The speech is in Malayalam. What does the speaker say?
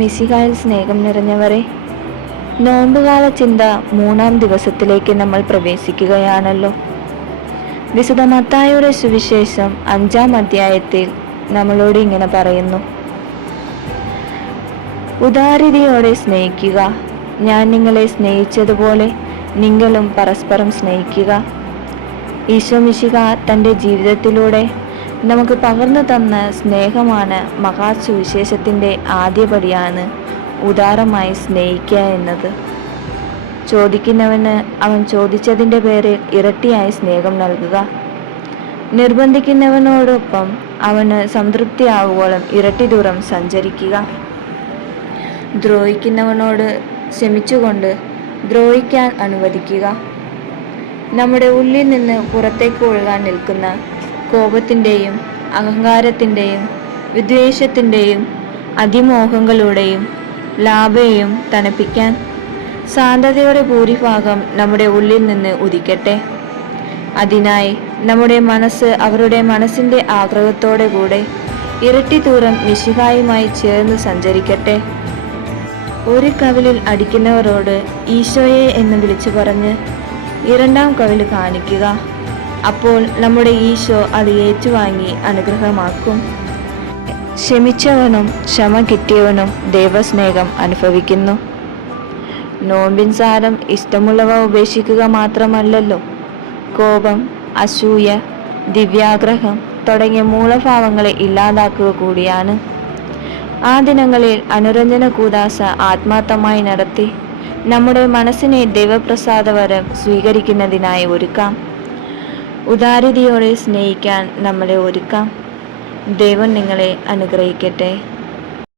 മിശിഹായിൽ സ്നേഹം നിറഞ്ഞവരെ, നോമ്പുകാല ചിന്ത 3-ാം ദിവസത്തിലേക്ക് നമ്മൾ പ്രവേശിക്കുകയാണല്ലോ. വിശുദ്ധ മത്തായിയുടെ സുവിശേഷം 5-ാം അധ്യായത്തിൽ നമ്മളോട് ഇങ്ങനെ പറയുന്നു: ഉദാരതയോടെ സ്നേഹിക്കുക, ഞാൻ നിങ്ങളെ സ്നേഹിച്ചതുപോലെ നിങ്ങളും പരസ്പരം സ്നേഹിക്കുക. ഈശോ മിശിഹ തൻ്റെ ജീവിതത്തിലൂടെ നമുക്ക് പകർന്നു തന്ന സ്നേഹമാണ് മഹാസുവിശേഷത്തിൻ്റെ ആദ്യപടിയാണ് ഉദാരമായി സ്നേഹിക്കുക എന്നത്. ചോദിക്കുന്നവന് അവൻ ചോദിച്ചതിൻ്റെ പേരിൽ ഇരട്ടിയായി സ്നേഹം നൽകുക. നിർബന്ധിക്കുന്നവനോടൊപ്പം അവന് സംതൃപ്തിയാകുവോളം ഇരട്ടി ദൂരം സഞ്ചരിക്കുക. ദ്രോഹിക്കുന്നവനോട് ക്ഷമിച്ചുകൊണ്ട് ദ്രോഹിക്കാൻ അനുവദിക്കുക. നമ്മുടെ ഉള്ളിൽ നിന്ന് പുറത്തേക്ക് ഒഴുകാൻ നിൽക്കുന്ന കോപത്തിൻ്റെയും അഹങ്കാരത്തിൻ്റെയും വിദ്വേഷത്തിൻ്റെയും അതിമോഹങ്ങളുടെയും ലാഭയും തണുപ്പിക്കാൻ ശാന്തതയുടെ ഭൂരിഭാഗം നമ്മുടെ ഉള്ളിൽ നിന്ന് ഉദിക്കട്ടെ. അതിനായി നമ്മുടെ മനസ്സ് അവരുടെ മനസ്സിൻ്റെ ആഗ്രഹത്തോടെ കൂടെ ഇരട്ടി ദൂരം മിശിഹായുമായി ചേർന്ന് സഞ്ചരിക്കട്ടെ. ഒരു കവിളിൽ അടിക്കുന്നവരോട് ഈശോയെ എന്ന് വിളിച്ചു പറഞ്ഞ് 2-ാം കവിൾ കാണിക്കുക. അപ്പോൾ നമ്മുടെ ഈശോ അത് ഏറ്റുവാങ്ങി അനുഗ്രഹമാക്കും. ക്ഷമിച്ചവനും ക്ഷമ കിട്ടിയവനും ദൈവസ്നേഹം അനുഭവിക്കുന്നു. നോമ്പിൻ സാരം ഇഷ്ടമുള്ളവ ഉപേക്ഷിക്കുക മാത്രമല്ലല്ലോ, കോപം, അസൂയ, ദിവ്യാഗ്രഹം തുടങ്ങിയ മൂലഭാവങ്ങളെ ഇല്ലാതാക്കുക കൂടിയാണ്. ആ ദിനങ്ങളിൽ അനുരഞ്ജന കൂദാശ ആത്മാർത്ഥമായി നടത്തി നമ്മുടെ മനസ്സിനെ ദൈവപ്രസാദവരം സ്വീകരിക്കുന്നതിനായി ഒരുക്കാം. ഉദാരതയോടെ സ്നേഹിക്കാൻ നമ്മളെ ഒരുക്കാം. ദൈവം നിങ്ങളെ അനുഗ്രഹിക്കട്ടെ.